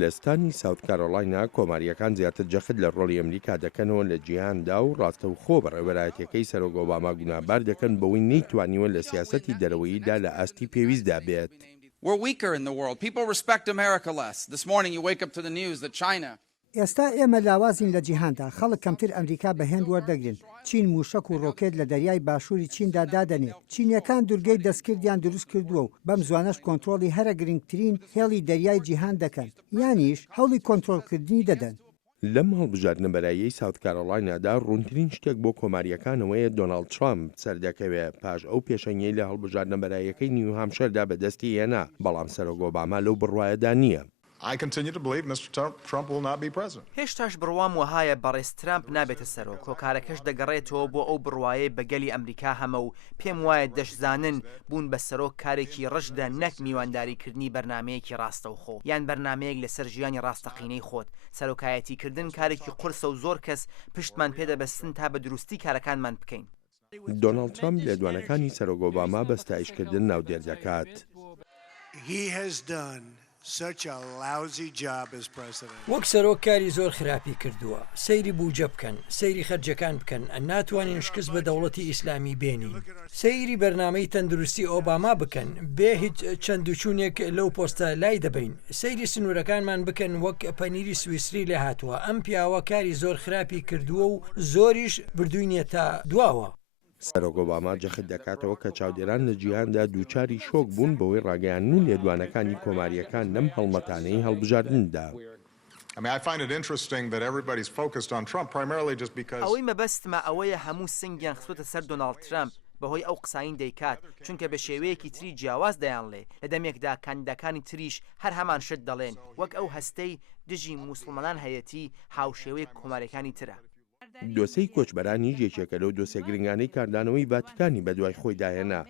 لە ستانی ساوت کارۆلاینا کۆماریەکان زیاتر جەخت لە ڕۆڵی ئەمریکا دەکەنەوە لە جیهاندا و ڕاستەوخۆ بەڕێوەبەرایەتیەکەی سەرۆک ئۆباما گونابار دەکەن بەوەی نەیتوانیوە لە سیاسەتی دەرەوەییدا لە ئاستی پێویستدا بێت. We're weaker in the world. People respect America less. This morning you wake up to the news that China ئێستا ئێمە لاوازین لە جیهاندا خەڵک کەمتر ئەمریکا بەهێند وەردەگرن. چین موشک و ڕۆکێت لە دەریای باشووری چیندا دادەنێت. چینیەکان دوورگەی دەستکردیان دروست کردووە و بەم زوانەش کۆنتترۆلی هەرە گرنگترین هێڵی دەریای جیهان دەکەن. یانیش هەوڵی کۆنتترۆلکردنی دەدەن. لەم هەڵبژاردنە بەرایەی ساوت کارۆلاینادا ڕوونترین شتێک بۆ کۆماریەکانەوەیە دۆناڵد ترامپ سەردەکەوێت پاش ئەو پێشەنگەی لە هەڵبژاردنە بەرایەکەی نیو هامشەردا بەدەستی هێنا، بەڵام سەرۆک ئۆباما لەو بڕوایەدا نییە. I continue to believe Mr. Trump will not be president. هێشتاش بڕوام وهایە بەڕێز ترامپ نابێتە سەرۆک. کۆکارەکەش دەگەڕێتەوە بۆ ئەو بڕوایە بەگەلی ئەمریکا هەمە و پێم وایە دەشزانن بوون بە سەرۆک کارێکی ڕژدا نەک میوانداریکردنی بەرنمەیەکی ڕاستەوخۆ یان بەرنمەیەک لەسەر ژیانی ڕاستەقینەی خۆت. سەرۆکایەتیکردن کارێکی قورسە و زۆر کەس پشتمان پێدەبەستن تا بە دروستی کارەکانمان بکەین. دۆناڵد ترامپ لێدوانەکانی سەرۆک ئۆباما بە ستایشکردن ناودێر دەکات. وەک سەرۆک کاری زۆر خراپی کردووە. سەیری بوجە بکەن، سەیری خەرجەکان بکەن، ناتوانین شکست بە دەوڵەتی ئیسلامی بێنین. سەیری بەرنامەی تەندروستی ئۆباما بکەن، بێ هیچ چەندوچوونێک لەو پۆستە لای دەبین. سەیری سنوورەکانمان بکەن وەک پەنیری سویسری لێ هاتووە. ئەم پیاوە کاری زۆر خراپی کردووە و زۆریش بردوینێ تا دواوە. سەرۆک ئۆباما جەخت دەکاتەوە کە چاودێران لە جیهاندا دووچاری شۆک بوون بەوەی ڕاگەیاندن و لێدوانەکانی کۆماریەکان لەم هەڵمەتانەی هەڵبژاردندا. ئەوەی مەبەستمە ئەوەیە هەموو سنگیان خستوتە سەر دۆناڵد ترامپ بەهۆی ئەو قساین دەیکات چونکە بە شێوەیەکی تری جیاواز دەیانڵێ لە دەمێکدا کاندیدەکانی تریش هەر هەمان شت دەڵێن وەک ئەو هەستەی دژی موسڵمانان هەیەتی هاوشێوەی کۆماریەکانی ترە. دۆسەی کۆچبەرانی یەکێکە لەو دۆسە گرنگانەی کاردانەوەی ڤاتیکانی بەدوای خۆی داهێنا.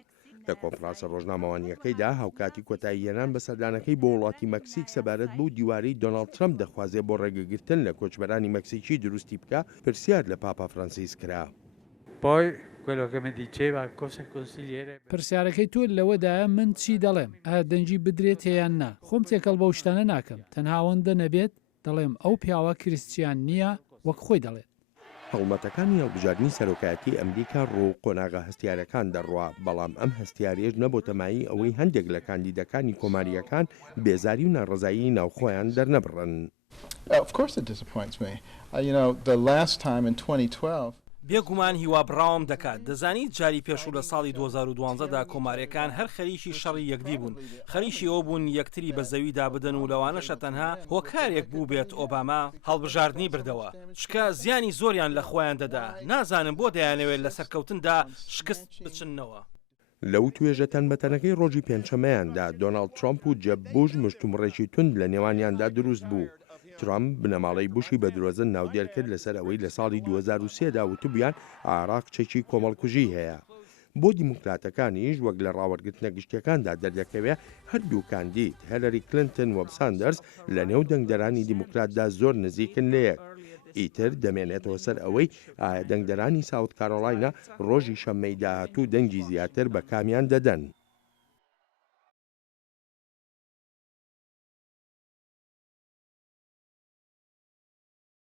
لە کۆنفرانسە ڕۆژنامەوانیەکەیدا هاوکاتی کۆتایی هێنان بە سەردانەکەی بۆ وڵاتی مەکسیک سەبارەت بەو دیوارەی دۆناڵد ترامپ دەخوازێ بۆ ڕێگەگرتن لە کۆچبەرانی مەکسیکی دروستی بکە پرسیار لە پاپا فرانسیس کرا. پرسیارەکەی تۆ لەوەدایە من چی دەڵێم؟ ئایا دەنجی بدرێت یان نا؟ خۆم تێکەڵ بەو شتانە ناکەم. تەنها ئەوەندە نەبێت دەڵێم ئەو پیاوە کریستیان نییە وەک خۆی دەڵێت. هەڵمەتەکانی هەڵبژاردننی سەرۆکایەتی ئەمریکا ڕۆ قۆناغا هەستیارەکان دەڕوا، بەڵام ئەم هەستیاریەش نەبۆتەمایی ئەوەی هەندێک لە کاندیدەکانی کۆماریەکان بێزاری و ناڕزایی ناوخۆیان دەرنەبڕن. بێگومان هیوا بڕاوم دەکات. دەزانیت جاری پێشوو لە ساڵی 2012دا کۆماریەکان هەر خەریکی شەڕی یەکدی بوون. خەریکی ئەو بوون یەکتری بە زەویدا بدەن و لەوانەشە تەنها هۆکارێک بوو بێت ئۆباما هەڵبژاردننی بردەوە. چکە زیانی زۆریان لە خۆیان دەدا. نازانم بۆ دەیانەوێت لە سەرکەوتندا شکست بچنەوە. لەو توێژە تەنبەتەنەکەی ڕۆژی پێنجشەمەیاندا دۆناڵد ترامپ و جەب بوش مشتومڕێکی تند لە نێوانیاندا دروست بوو. ترامپ بنەماڵەی بوشی بە درۆزن ناودێر کرد لەسەر ئەوەی لە ساڵی 2023دا وتوبیان عێراق چێکی کۆمەڵکوژی هەیە. بۆ دیموکراتەکانیش وەک لە ڕاوەرگرتنە گشتیەکاندا دەردەکەوێت هەردوو کاندید هەلەری کلنتن و ساندەرس لە نێو دەنگدەرانی دیموکراتدا زۆر نزیکن لە یەک. ئیتر دەمێنێتەوە سەر ئەوەی ئایا دەنگدەرانی ساوت کارۆلاینا ڕۆژی شەممەی داهاتوو دەنگی زیاتر بە کامیان دەدەن.